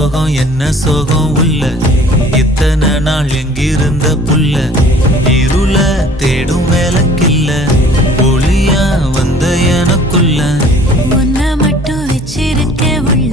சோகம் என்ன சோகம் உள்ள இத்தனை நாள் எங்கிருந்த புல்ல இருள தேடும் வேலைக்கில்ல ஒளியா வந்த எனக்குள்ள உன்னை மட்டும் வச்சிருக்க உள்ள